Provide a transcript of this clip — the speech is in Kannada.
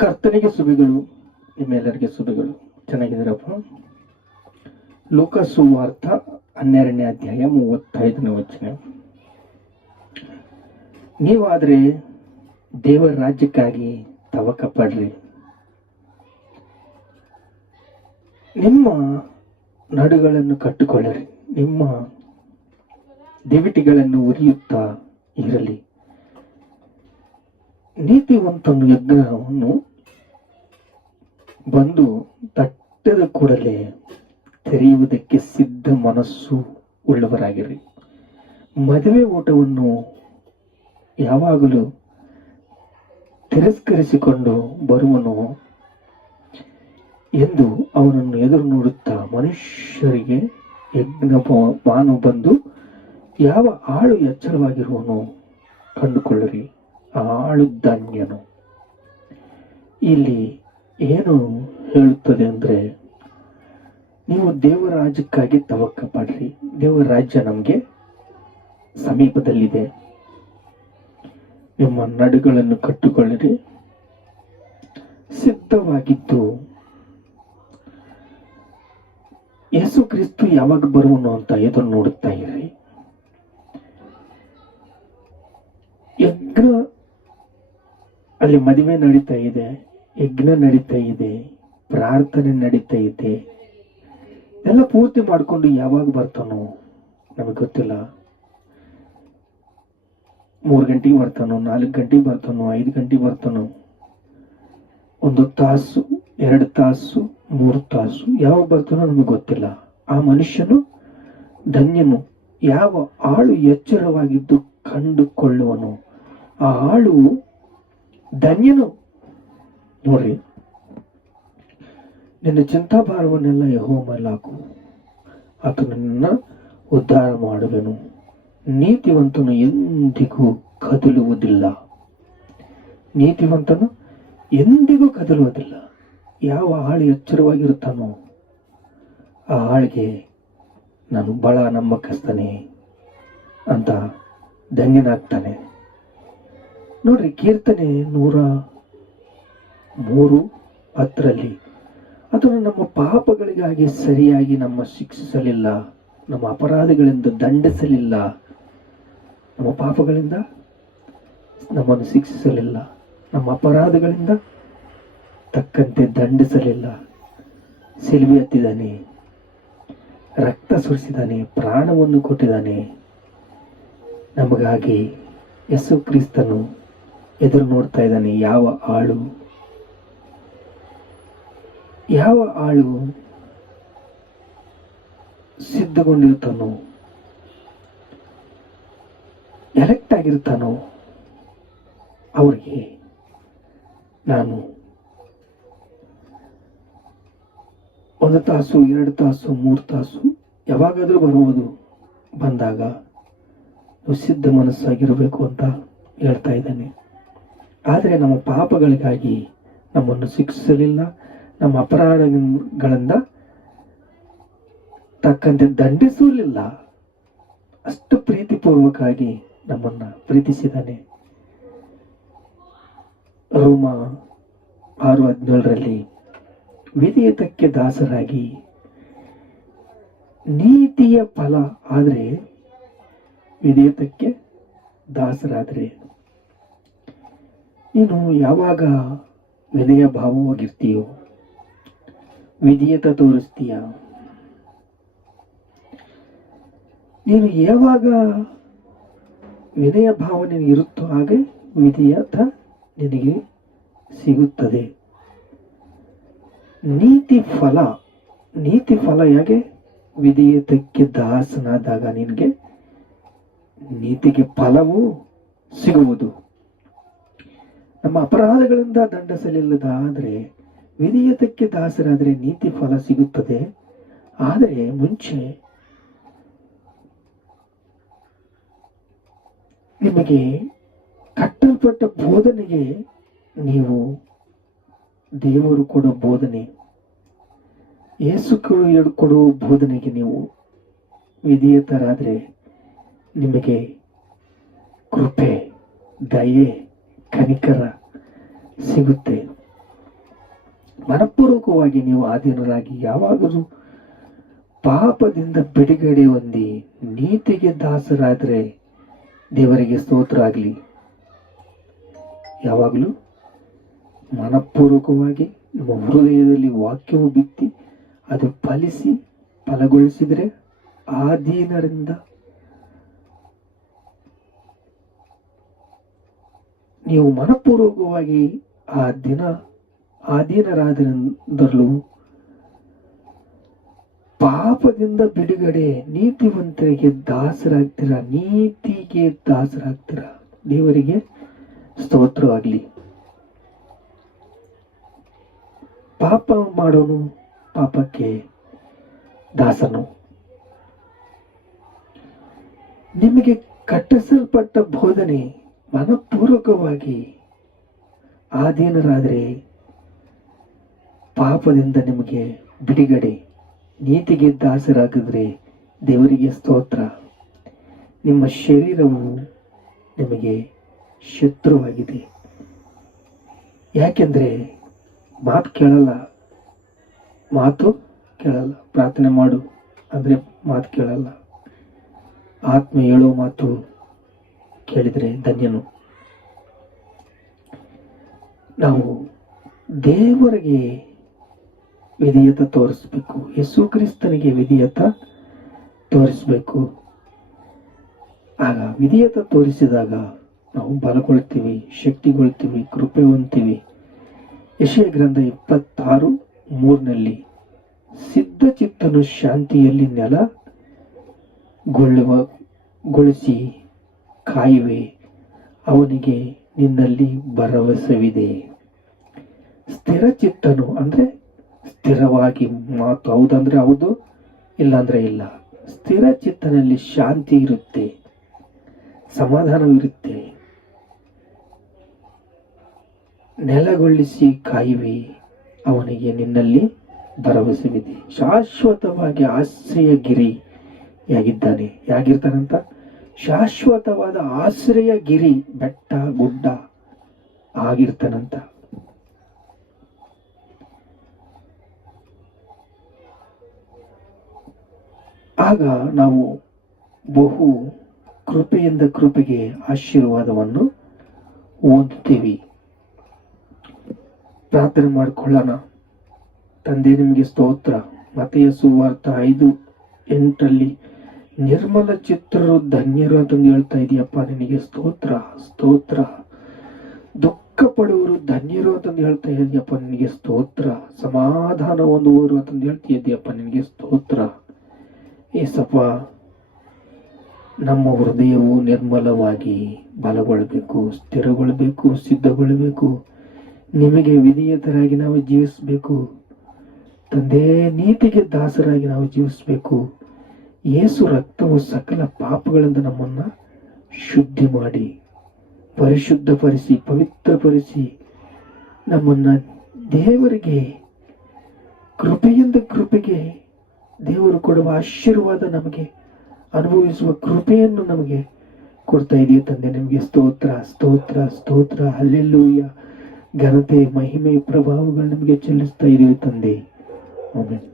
ಕರ್ತನಿಗೆ ಸುಬಿಗಳು, ನಿಮ್ಮೆಲ್ಲರಿಗೆ ಸುಬಿಗಳು. ಚೆನ್ನಾಗಿದ್ದೀರಪ್ಪ? ಲೋಕ ಸುವಾರ್ಥ 12ನೇ ಅಧ್ಯಾಯ 35ನೇ ವಚನ. ನೀವಾದರೆ ದೇವರ ರಾಜ್ಯಕ್ಕಾಗಿ ತವಕ ಪಡ್ರಿ, ನಿಮ್ಮ ನಡುಗಳನ್ನು ಕಟ್ಟಿಕೊಳ್ಳಿರಿ, ನಿಮ್ಮ ದಿವಿಟಿಗಳನ್ನು ಉರಿಯುತ್ತಾ ಇರಲಿ. ನೀತಿವಂತನು ಯಜ್ಞವನ್ನು ಬಂದು ತಟ್ಟದ ಕೂಡಲೇ ತೆರೆಯುವುದಕ್ಕೆ ಸಿದ್ಧ ಮನಸ್ಸು ಉಳ್ಳವರಾಗಿರಿ. ಮದುವೆ ಊಟವನ್ನು ಯಾವಾಗಲೂ ತಿರಸ್ಕರಿಸಿಕೊಂಡು ಬರುವನು ಎಂದು ಅವನನ್ನು ಎದುರು ನೋಡುತ್ತಾ ಮನುಷ್ಯರಿಗೆ ಯಜ್ಞಪಾನು ಬಂದು ಯಾವ ಆಳು ಎಚ್ಚರವಾಗಿರುವನು ಕಂಡುಕೊಳ್ಳಿರಿ, ಆ ಆಳು ಧನ್ಯನು. ಇಲ್ಲಿ ಏನು ಹೇಳುತ್ತದೆ ಅಂದರೆ, ನೀವು ದೇವರ ರಾಜ್ಯಕ್ಕಾಗಿ ತವಕ ಪಡ್ರಿ. ದೇವರ ರಾಜ್ಯ ನಮಗೆ ಸಮೀಪದಲ್ಲಿದೆ. ನಿಮ್ಮ ನಡುಗಳನ್ನು ಕಟ್ಟಿಕೊಳ್ಳಿರಿ, ಸಿದ್ಧವಾಗಿದ್ದು ಯೇಸು ಕ್ರಿಸ್ತು ಯಾವಾಗ ಬರುವನು ಅಂತ ಎದುರು ನೋಡುತ್ತಾ ಇರ್ರಿ. ಯಜ್ಞ ಅಲ್ಲಿ ಮದುವೆ ನಡೀತಾ ಇದೆ, ಯಜ್ಞ ನಡೀತಾ ಇದೆ, ಪ್ರಾರ್ಥನೆ ನಡೀತಾ ಇದೆ. ಎಲ್ಲ ಪೂರ್ತಿ ಮಾಡಿಕೊಂಡು ಯಾವಾಗ ಬರ್ತಾನೋ ನಮಗೆ ಗೊತ್ತಿಲ್ಲ. 3 ಗಂಟೆಗೆ ಬರ್ತಾನೋ, 4 ಗಂಟೆಗೆ ಬರ್ತಾನೋ, 5 ಗಂಟೆಗೆ ಬರ್ತಾನೋ, 1 ತಾಸು, 2 ತಾಸು, 3 ತಾಸು ಯಾವಾಗ ಬರ್ತಾನೋ ನಮಗೆ ಗೊತ್ತಿಲ್ಲ. ಆ ಮನುಷ್ಯನು ಧನ್ಯನು. ಯಾವ ಆಳು ಎಚ್ಚರವಾಗಿದ್ದು ಕಂಡುಕೊಳ್ಳುವನು, ಆ ಆಳು ಧನ್ಯನು. ನೋಡ್ರಿ, ನಿನ್ನ ಚಿಂತಾಭಾರವನ್ನೆಲ್ಲ ಯೆಹೋವನ ಮೇಲೆ ಹಾಕು, ಆತನು ನಿನ್ನ ಉದ್ಧಾರ ಮಾಡುವೆನು. ನೀತಿವಂತನು ಎಂದಿಗೂ ಕದಲುವುದಿಲ್ಲ. ನೀತಿವಂತನು ಎಂದಿಗೂ ಕದಲುವುದಿಲ್ಲ. ಯಾವ ಆಳು ಎಚ್ಚರವಾಗಿರುತ್ತಾನೋ ಆ ಆಳಿಗೆ ನಾನು ಬಹಳ ನಂಬಕಸ್ತಾನೆ ಅಂತ ಧನ್ಯನಾಗ್ತಾನೆ. ನೋಡ್ರಿ, ಕೀರ್ತನೆ 103:10 ಅದನ್ನು ನಮ್ಮ ಪಾಪಗಳಿಗಾಗಿ ಸರಿಯಾಗಿ ನಮ್ಮ ಶಿಕ್ಷಿಸಲಿಲ್ಲ, ನಮ್ಮ ಅಪರಾಧಗಳಿಂದ ದಂಡಿಸಲಿಲ್ಲ. ನಮ್ಮ ಪಾಪಗಳಿಂದ ನಮ್ಮನ್ನು ಶಿಕ್ಷಿಸಲಿಲ್ಲ, ನಮ್ಮ ಅಪರಾಧಗಳಿಂದ ತಕ್ಕಂತೆ ದಂಡಿಸಲಿಲ್ಲ. ಸಿಲುಬೆ ಹತ್ತಿದ್ದಾನೆ, ರಕ್ತ ಸುರಿಸಿದ್ದಾನೆ, ಪ್ರಾಣವನ್ನು ಕೊಟ್ಟಿದ್ದಾನೆ. ನಮಗಾಗಿ ಯೇಸು ಕ್ರಿಸ್ತನು ಎದುರು ನೋಡ್ತಾ ಇದ್ದಾನೆ. ಯಾವ ಆಳು ಸಿದ್ಧಗೊಂಡಿರ್ತಾನೋ, ಎಲೆಕ್ಟ್ ಆಗಿರ್ತಾನೋ ಅವ್ರಿಗೆ ನಾನು 1 ತಾಸು, 2 ತಾಸು, 3 ತಾಸು ಯಾವಾಗಾದ್ರೂ ಬರುವುದು ಬಂದಾಗ ನಾವು ಸಿದ್ಧ ಮನಸ್ಸಾಗಿರಬೇಕು ಅಂತ ಹೇಳ್ತಾ ಇದ್ದಾನೆ. ಆದರೆ ನಮ್ಮ ಪಾಪಗಳಿಗಾಗಿ ನಮ್ಮನ್ನು ಶಿಕ್ಷಿಸಲಿಲ್ಲ, ನಮ್ಮ ಅಪರಾಧಗಳಿಂದ ತಕ್ಕಂತೆ ದಂಡಿಸಲಿಲ್ಲ. ಅಷ್ಟು ಪ್ರೀತಿಪೂರ್ವಕವಾಗಿ ನಮ್ಮನ್ನು ಪ್ರೀತಿಸಿದ್ದಾನೆ. ರೋಮ 6:17 ವಿಧೇಯತಕ್ಕೆ ದಾಸರಾಗಿ ನೀತಿಯ ಫಲ ಆದರೆ, ವಿಧೇಯತಕ್ಕೆ ದಾಸರಾದರೆ ನೀನು ಯಾವಾಗ ವಿನಯ ಭಾವವಾಗಿರ್ತೀಯೋ, ವಿಧೇಯತ ತೋರಿಸ್ತೀಯ, ನೀನು ಯಾವಾಗ ವಿನಯ ಭಾವನೆ ಇರುತ್ತೋ ಹಾಗೆ ವಿಧೇಯತ ನಿನಗೆ ಸಿಗುತ್ತದೆ. ನೀತಿ ಫಲ ಹೇಗೆ? ವಿಧೇಯತಕ್ಕೆ ದಾಸನಾದಾಗ ನಿನಗೆ ನೀತಿಗೆ ಫಲವು ಸಿಗುವುದು. ನಮ್ಮ ಅಪರಾಧಗಳಿಂದ ದಂಡಿಸಲಿಲ್ಲದಾದರೆ ವಿಧೇಯತಕ್ಕೆ ದಾಸರಾದರೆ ನೀತಿ ಫಲ ಸಿಗುತ್ತದೆ. ಆದರೆ ಮುಂಚೆ ನಿಮಗೆ ಕಟ್ಟಲ್ಪಟ್ಟ ಬೋಧನೆಗೆ, ನೀವು ದೇವರು ಕೊಡೋ ಬೋಧನೆ, ಯೇಸು ಕೊಡೋ ಬೋಧನೆಗೆ ನೀವು ವಿಧೇಯತರಾದರೆ ನಿಮಗೆ ಕೃಪೆ, ದಯೆ, ಕನಿಕರ ಸಿಗುತ್ತೆ. ಮನಪೂರ್ವಕವಾಗಿ ನೀವು ಆಧೀನರಾಗಿ ಯಾವಾಗಲೂ ಪಾಪದಿಂದ ಬಿಡುಗಡೆ ಹೊಂದಿ ನೀತಿಗೆ ದಾಸರಾದರೆ ದೇವರಿಗೆ ಸ್ತೋತ್ರ ಆಗಲಿ. ಯಾವಾಗಲೂ ಮನಪೂರ್ವಕವಾಗಿ ನಿಮ್ಮ ಹೃದಯದಲ್ಲಿ ವಾಕ್ಯವು ಬಿತ್ತಿ ಅದು ಫಲಗೊಳಿಸಿದರೆ ಆಧೀನರಿಂದ ನೀವು ಮನಪೂರ್ವಕವಾಗಿ ಆಧೀನರಾದರಲ್ಲೂ ಪಾಪದಿಂದ ಬಿಡುಗಡೆ ನೀತಿವಂತರಿಗೆ ದಾಸರಾಗ್ತೀರ, ನೀತಿಗೆ ದಾಸರಾಗ್ತೀರ. ದೇವರಿಗೆ ಸ್ತೋತ್ರವಾಗಲಿ. ಪಾಪ ಮಾಡೋನು ಪಾಪಕ್ಕೆ ದಾಸನು. ನಿಮಗೆ ಕಟ್ಟಿಸಲ್ಪಟ್ಟ ಬೋಧನೆ ಮನಪೂರ್ವಕವಾಗಿ ಆಧೀನರಾದರೆ ಪಾಪದಿಂದ ನಿಮಗೆ ಬಿಡುಗಡೆ, ನೀತಿಗೆ ದಾಸರಾಗಿದ್ರೆ ದೇವರಿಗೆ ಸ್ತೋತ್ರ. ನಿಮ್ಮ ಶರೀರವು ನಿಮಗೆ ಶತ್ರುವಾಗಿದೆ. ಯಾಕೆಂದ್ರೆ ಮಾತು ಕೇಳಲ್ಲ. ಪ್ರಾರ್ಥನೆ ಮಾಡು ಅಂದ್ರೆ ಮಾತು ಕೇಳಲ್ಲ. ಆತ್ಮ ಹೇಳೋ ಮಾತು ಕೇಳಿದರೆ ಧನ್ಯನು. ನಾವು ದೇವರಿಗೆ ವಿಧೇಯತೆ ತೋರಿಸ್ಬೇಕು. ಯೇಸು ಕ್ರಿಸ್ತನಿಗೆ ವಿಧೇಯತೆ ತೋರಿಸ್ಬೇಕು. ಆಗ ವಿಧೇಯತೆ ತೋರಿಸಿದಾಗ ನಾವು ಬಲಗೊಳ್ತೀವಿ, ಶಕ್ತಿಗೊಳ್ತೀವಿ, ಕೃಪೆ ಹೊಂದ್ತೀವಿ. ಯೆಶಾಯ ಗ್ರಂಥ 26:3 ಸಿದ್ಧ ಚಿತ್ತನು ಶಾಂತಿಯಲ್ಲಿ ನೆಲೆಗೊಳಿಸಿ ಕಾಯುವೆ, ಅವನಿಗೆ ನಿನ್ನಲ್ಲಿ ಭರವಸವಿದೆ. ಸ್ಥಿರ ಚಿತ್ತನು ಅಂದ್ರೆ ಸ್ಥಿರವಾಗಿ ಮಾತು ಹೌದಂದ್ರೆ ಹೌದು, ಇಲ್ಲಾಂದ್ರೆ ಇಲ್ಲ. ಸ್ಥಿರ ಚಿತ್ತನಲ್ಲಿ ಶಾಂತಿ ಇರುತ್ತೆ, ಸಮಾಧಾನವಿರುತ್ತೆ. ನೆಲೆಗೊಳಿಸಿ ಕಾಯುವೆ, ಅವನಿಗೆ ನಿನ್ನಲ್ಲಿ ಭರವಸವಿದೆ. ಶಾಶ್ವತವಾಗಿ ಆಶ್ರಯಗಿರಿಯಾಗಿದ್ದಾನೆ. ಯಾಗಿರ್ತಾನಂತ? ಶಾಶ್ವತವಾದ ಆಶ್ರಯಗಿರಿ, ಬೆಟ್ಟ ಗುಡ್ಡ ಆಗಿರ್ತಾನಂತ. ಆಗ ನಾವು ಬಹು ಕೃಪೆಯಿಂದ ಕೃಪೆಗೆ ಆಶೀರ್ವಾದವನ್ನು ಹೊಂದುತ್ತೀವಿ. ಪ್ರಾರ್ಥನೆ ಮಾಡಿಕೊಳ್ಳೋಣ. ತಂದೆ, ನಿಮಗೆ ಸ್ತೋತ್ರ. ಮತ್ತೆಯ ಸುವಾರ್ಥ 5:8 ನಿರ್ಮಲ ಚಿತ್ರರು ಧನ್ಯರು ಅಂತಂದು ಹೇಳ್ತಾ ಇದೆಯಪ್ಪ. ನಿನಗೆ ಸ್ತೋತ್ರ ಸ್ತೋತ್ರ. ದುಃಖ ಪಡುವರು ಧನ್ಯರು ಅಂತಂದು ಹೇಳ್ತಾ ಇದೆಯಪ್ಪ. ನಿನಗೆ ಸ್ತೋತ್ರ. ಸಮಾಧಾನ ಹೊಂದುವರು ಅಂತಂದು ಹೇಳ್ತಿದ್ದೀಯಪ್ಪ. ನಿನಗೆ ಸ್ತೋತ್ರ. ಏಸಪ್ಪ, ನಮ್ಮ ಹೃದಯವು ನಿರ್ಮಲವಾಗಿ ಬಲಗೊಳ್ಳಬೇಕು, ಸ್ಥಿರಗೊಳ್ಳಬೇಕು, ಸಿದ್ಧಗೊಳ್ಳಬೇಕು. ನಿಮಗೆ ವಿಧೇಯತರಾಗಿ ನಾವು ಜೀವಿಸಬೇಕು ತಂದೆ. ನೀತಿಗೆ ದಾಸರಾಗಿ ನಾವು ಜೀವಿಸಬೇಕು. ಯೇಸು ರಕ್ತವು ಸಕಲ ಪಾಪಗಳಿಂದ ನಮ್ಮನ್ನ ಶುದ್ಧಿ ಮಾಡಿ, ಪರಿಶುದ್ಧಪಡಿಸಿ, ಪವಿತ್ರಪಡಿಸಿ ನಮ್ಮನ್ನ ದೇವರಿಗೆ ಕೃಪೆಯಿಂದ ಕೃಪೆಗೆ ದೇವರು ಕೊಡುವ ಆಶೀರ್ವಾದ ನಮಗೆ ಅನುಭವಿಸುವ ಕೃಪೆಯನ್ನು ನಮಗೆ ಕೊಡ್ತಾ ಇದೆಯಾ ತಂದೆ. ನಿಮಗೆ ಸ್ತೋತ್ರ ಸ್ತೋತ್ರ ಸ್ತೋತ್ರ. ಹಲ್ಲೆಲೂಯ. ಘನತೆ, ಮಹಿಮೆ, ಪ್ರಭಾವಗಳು ನಿಮಗೆ ಚೆಲ್ಲಿಸ್ತಾ ಇದೀವಿ ತಂದೆ. ಆಮೆನ್.